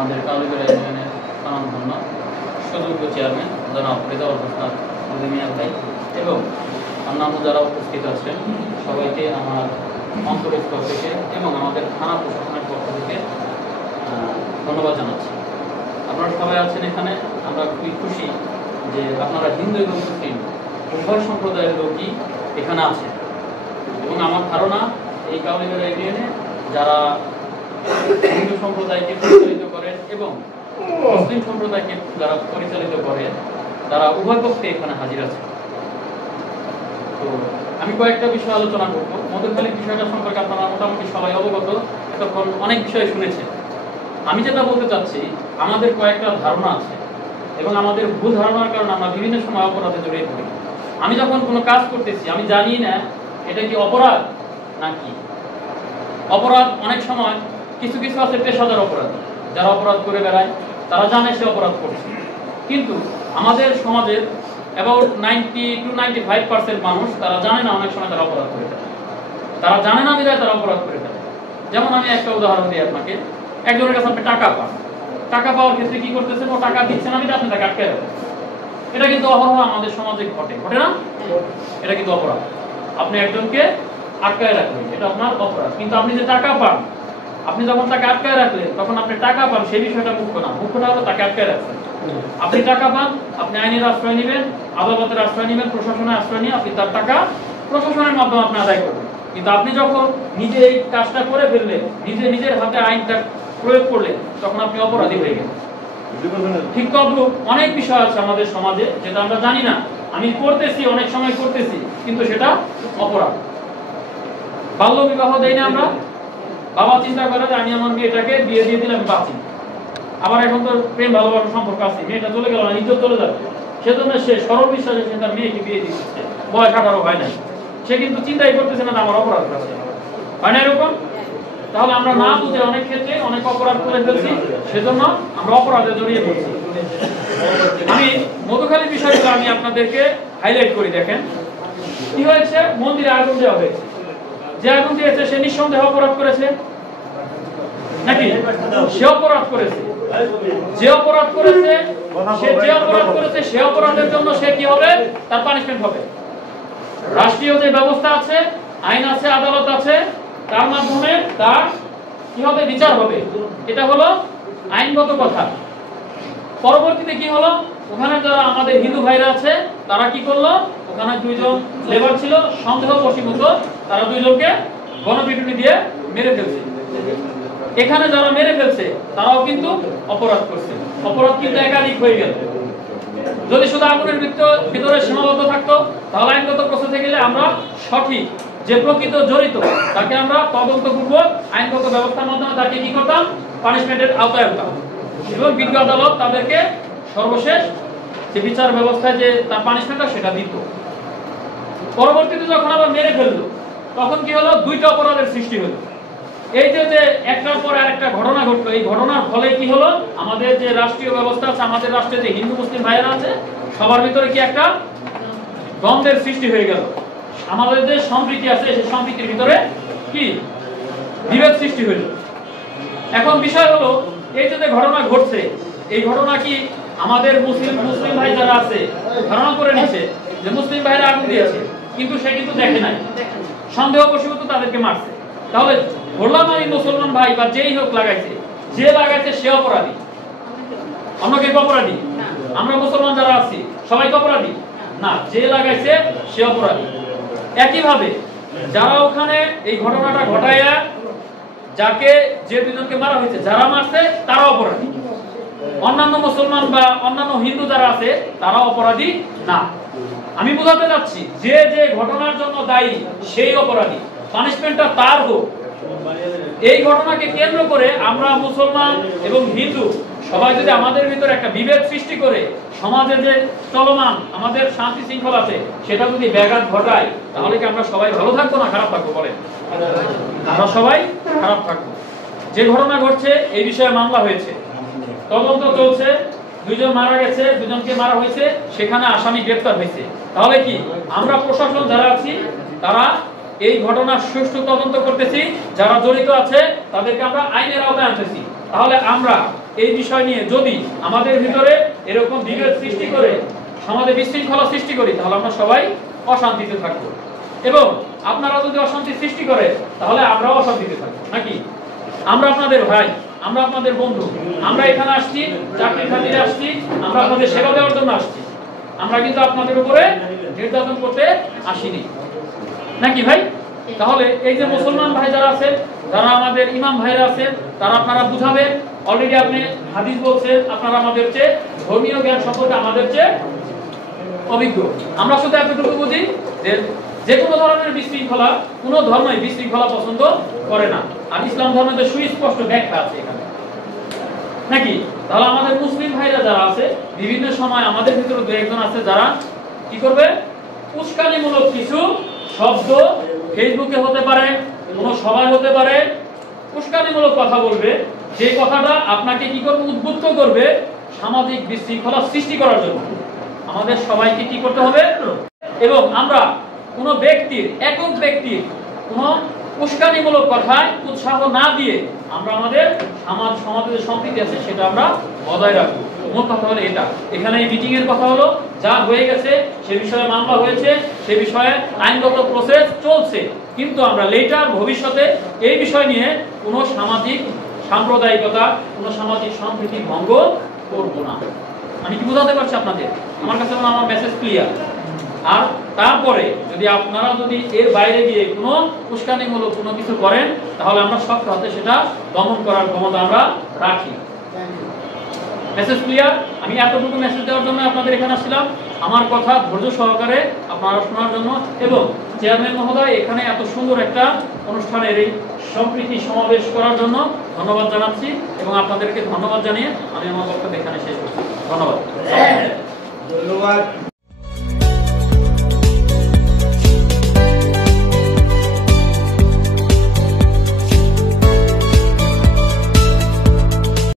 আমাদের কাউলিবেড়া ইউনিয়নের স্বনামধন্য সুযোগ্য চেয়ারম্যান জনাব রেজাউল হোসেন মিয়া ভাই এবং অন্যান্য যারা উপস্থিত আছেন সবাইকে আমার অন্তরস্থল থেকে এবং আমাদের থানা প্রশাসনের পক্ষ থেকে ধন্যবাদ জানাচ্ছি। আপনারা সবাই আছেন এখানে, আমরা খুবই খুশি যে আপনারা হিন্দু এবং মুসলিম উভয় সম্প্রদায়ের লোকই এখানে আছে এবং আমার ধারণা এই কাউলিবেড়া ইউনিয়নে যারা হিন্দু সম্প্রদায়কে পরিচালিত করেন এবং মুসলিম সম্প্রদায়কে যারা পরিচালিত করেন তারা উভয় পক্ষে এখানে হাজির আছে। তো আমি কয়েকটা বিষয় আলোচনা করবো। মধুখালীর বিষয়টা সম্পর্কে আপনারা মোটামুটি সবাই অবগত, এতক্ষণ অনেক বিষয় শুনেছেন। আমি যেটা বলতে চাচ্ছি, আমাদের কয়েকটা ধারণা আছে এবং আমাদের ভুল ধারণার কারণে আমরা বিভিন্ন সময় অপরাধে জড়িয়ে পড়ি। আমি যখন কোনো কাজ করতেছি আমি জানি না এটা কি অপরাধ নাকি অপরাধ। অনেক সময় কিছু কিছু আছে পেশাদার অপরাধ, যারা অপরাধ করে বেড়ায় তারা জানে সে অপরাধ করছে, কিন্তু আমাদের সমাজের অ্যাবাউট 90 to 95% মানুষ তারা জানে না, অনেক সময় তারা অপরাধ করে ফেলে। তারা জানে না বিধায় তারা অপরাধ করে ফেলে। যেমন আমি একটা উদাহরণ দিই আপনাকে। একজনের কাছে আপনি টাকা পান, টাকা পাওয়ার ক্ষেত্রে কি করতেছেন, ও টাকা দিচ্ছে না বিধায় আপনি তাকে আটকে রাখেন। এটা কিন্তু অহরহ আমাদের সমাজে ঘটে, ঘটে না? এটা কিন্তু অপরাধ। আপনি একজনকে আটকায় রাখলেন, এটা আপনার অপরাধ। কিন্তু আপনি যে টাকা পান, আপনি যখন তাকে আটকায় রাখলেন তখন আপনি টাকা পান, সেই বিষয়টা মুখ্য না। মুখ্যটা হলো তাকে আটকায় রাখছেন। আপনি টাকা পান, আপনি আইনের আশ্রয় নেবেন, আদালতের আশ্রয় নেবেন, প্রশাসনের আশ্রয় নিয়ে আপনি তার টাকা প্রশাসনের মাধ্যমে আপনি আদায় করবেন। কিন্তু আপনি যখন নিজে এই কাজটা করে ফেললেন, নিজের হাতে আইনটা প্রয়োগ করলেন, তখন আপনি অপরাধী হয়ে গেলেন। ঠিক তদ্রূপ অনেক বিষয় আছে আমাদের সমাজে যেটা আমরা জানি না, আমি করতেছি, অনেক সময় করতেছি, কিন্তু সেটা অপরাধ। বাল্য বিবাহ দেই না আমরা? বাবা চিন্তা করে যে আমি আমার মেয়েটাকে বিয়ে দিয়ে দিলাম, বাঁচি। আবার এখন তো প্রেম ভালোবাসার সম্পর্ক আছে, মেয়েটা চলে গেল না, ইজ্জত চলে যাবে, সেজন্য সে সরল বিশ্বাসে সে তার মেয়েকে বিয়ে দিচ্ছে, বয়স 18 হয় নাই, সে কিন্তু চিন্তাই করতেছে না আমার অপরাধ আছে, হয় না এরকম? তাহলে আমরা না বুঝে অনেক ক্ষেত্রে অনেক অপরাধ করে ফেলছি, সেজন্য আমরা অপরাধে জড়িয়ে পড়ছি। আমি মধুখালীর বিষয়গুলো আমি আপনাদেরকে হাইলাইট করি। দেখেন কি হয়েছে, মন্দিরে আগুন দেওয়া হয়েছে। যে আগুন দিয়েছে সে নিঃসন্দেহে অপরাধ করেছে নাকি? সে অপরাধ করেছে। যে অপরাধ করেছে সে অপরাধের জন্য সে কি হবে, তার পানিশমেন্ট হবে। রাষ্ট্রীয় যে ব্যবস্থা আছে, আইন আছে, আদালত আছে, তার মাধ্যমে তার কি হবে, বিচার হবে। এটা হলো আইনগত কথা। পরবর্তীতে কি হলো, ওখানে যারা আমাদের হিন্দু ভাইরা আছে তারা কি করলো, ওখানে দুইজন লেবার ছিল সন্দেহ বশীভূত, তারা দুইজনকে গণপিটুনি দিয়ে মেরে ফেলছে। এখানে যারা মেরে ফেলছে তারাও কিন্তু অপরাধ করছে। অপরাধ কিন্তু একাধিক হয়ে গেল। যদি শুধু আগুনের ভিতরে সীমাবদ্ধ থাকতো তাহলে আইনগত প্রসেসে গেলে আমরা সঠিক যে প্রকৃত জড়িত তাকে আমরা তদন্তপূর্বক আইনগত ব্যবস্থার মাধ্যমে তাকে কি করতাম, পানিশমেন্টের আওতায় আনতাম এবং বিজ্ঞ আদালত তাদেরকে সর্বশেষ যে বিচার ব্যবস্থায় যে তার পানিশমেন্টটা সেটা দিত। পরবর্তীতে যখন আবার মেরে ফেললো তখন কি হলো, দুইটা অপরাধের সৃষ্টি হলো। এই যে একটার পর আরেকটা ঘটনা ঘটলো, এই ঘটনার ফলে কি হলো, আমাদের যে রাষ্ট্রীয় ব্যবস্থা আছে, আমাদের রাষ্ট্রে যে হিন্দু মুসলিম ভাইয়েরা আছে সবার ভিতরে কি একটা দ্বন্দ্বের সৃষ্টি হয়ে গেল। আমাদের যে সম্প্রীতি আছে সেই সম্প্রীতির ভিতরে কি বিভেদ সৃষ্টি হইল। এখন বিষয় হলো, এই যে ঘটনা ঘটছে, এই ঘটনা কি আমাদের মুসলিম ভাই যারা আছে ধারণা করে নিচ্ছে যে মুসলিম ভাইরা আগুন দিয়েছে, কিন্তু সে কিন্তু দেখে নাই, সন্দেহ বশীভূত তাদেরকে মারছে। তাহলে ধরলাম আমি মুসলমান ভাই বা যেই হোক লাগাইছে, যে লাগাইছে সে অপরাধী, অন্য কেউ অপরাধী? আমরা মুসলমান যারা আছি সবাই তো অপরাধী না, যে লাগাইছে সে অপরাধী। একইভাবে যারা ওখানে এই ঘটনাটা ঘটাইয়া যাকে যে দুজনকে মারা হয়েছে, যারা মারছে তারা অপরাধী। অন্যান্য মুসলমান বা অন্যান্য হিন্দু যারা আছে তারা অপরাধী না। আমি বোঝাতে চাচ্ছি যে ঘটনার জন্য দায়ী সেই অপরাধী, পানিশমেন্টটা তার হোক। এই ঘটনাকে কেন্দ্র করে আমরা মুসলমান এবং হিন্দু সবাই যদি আমাদের ভিতরে একটা বিভেদ সৃষ্টি করে সমাজে যে চলমান আমাদের শান্তি শৃঙ্খলা আছে সেটা যদি ব্যাঘাত ঘটায়, তাহলে কি আমরা সবাই ভালো থাকবো না খারাপ থাকবো? বলেন, আমরা সবাই খারাপ থাকবো। যে ঘটনা ঘটছে এই বিষয়ে মামলা হয়েছে, তদন্ত চলছে, দুইজন মারা গেছে, দুজনকে মারা হয়েছে, সেখানে আসামি গ্রেফতার হয়েছে। তাহলে কি আমরা প্রশাসন যারা আছি তারা এই ঘটনার সুষ্ঠু তদন্ত করতেছি, যারা জড়িত আছে তাদেরকে আমরা আইনের আওতায় আনতেছি। তাহলে আমরা এই বিষয় নিয়ে যদি আমাদের ভিতরে এরকম বিভেদ সৃষ্টি করে সমাজে বিশৃঙ্খলা সৃষ্টি করি, তাহলে আমরা সবাই অশান্তিতে থাকবো, এবং আপনারা যদি অশান্তি সৃষ্টি করে তাহলে আমরাও অশান্তিতে থাকবো নাকি? আমরা আপনাদের ভাই, আমরা আপনাদের বন্ধু, আমরা এখানে আসছি চাকরির খাতিরে আসছি, আমরা আপনাদের সেবা দেওয়ার জন্য আসছি, আমরা কিন্তু আপনাদের উপরে নির্যাতন করতে আসিনি নাকি ভাই? তাহলে এই যে মুসলমান ভাই যারা আছেন, যারা আমাদের ইমাম ভাইরা আছেন, তারা আপনারা বুঝাবেন। অলরেডি আপনি হাদিস বলছেন, আপনারা আমাদের চেয়ে ধর্মীয় জ্ঞান সম্পর্কে আমাদের চেয়ে অভিজ্ঞ। আমরা শুধু এতটুকু বুঝি যে কোনো ধরনের বিশৃঙ্খলা, কোনো ধর্মই বিশৃঙ্খলা পছন্দ করে না, আর ইসলাম ধর্মের সুস্পষ্ট ব্যাখ্যা আছে এখানে নাকি? তাহলে আমাদের মুসলিম ভাইরা যারা আছে, বিভিন্ন সময় আমাদের ভিতরে দু একজন আছে যারা কি করবে, উস্কানিমূলক কিছু শব্দ ফেসবুকে হতে পারে, কোনো সভায় হতে পারে, উস্কানিমূলক কথা বলবে, যে কথাটা আপনাকে কি করবে, উদ্বুদ্ধ করবে সামাজিক বিশৃঙ্খলা সৃষ্টি করার জন্য। আমাদের সবাইকে কি করতে হবে, এবং আমরা কোনো ব্যক্তির, একক ব্যক্তির কোনো উস্কানিমূলক কথায় উৎসাহ না দিয়ে আমরা আমাদের সমাজের যে সম্প্রীতি আছে সেটা আমরা বজায় রাখবো। মূল কথা হলো এটা। এখানে এই মিটিং এর কথা হলো, যা হয়ে গেছে সে বিষয়ে মামলা হয়েছে, সে বিষয়ে আইনগত প্রসেস চলছে, কিন্তু আমরা লেটার ভবিষ্যতে এই বিষয় নিয়ে কোনো সামাজিক সাম্প্রদায়িকতা, কোনো সামাজিক সম্প্রীতি ভঙ্গ করব না। আমি কি বোঝাতে পারছি আপনাদের? আমার কাছে আমার মেসেজ ক্লিয়ার। আর তারপরে যদি আপনারা যদি এর বাইরে গিয়ে কোনো উস্কানিমূলক কোনো কিছু করেন, তাহলে আমরা শক্ত হাতে সেটা দমন করার ক্ষমতা আমরা রাখি। Message clear? আমি এতটুকু মেসেজ দেওয়ার জন্য আপনাদের এখানে আসছিলাম, আমার কথা ধৈর্য সহকারে আপনারা শোনার জন্য, এবং চেয়ারম্যান মহোদয় এখানে এত সুন্দর একটা অনুষ্ঠানের এই সম্প্রীতি সমাবেশ করার জন্য ধন্যবাদ জানাচ্ছি, এবং আপনাদেরকে ধন্যবাদ জানিয়ে আমি আমার বক্তব্য এখানে শেষ করছি। ধন্যবাদ।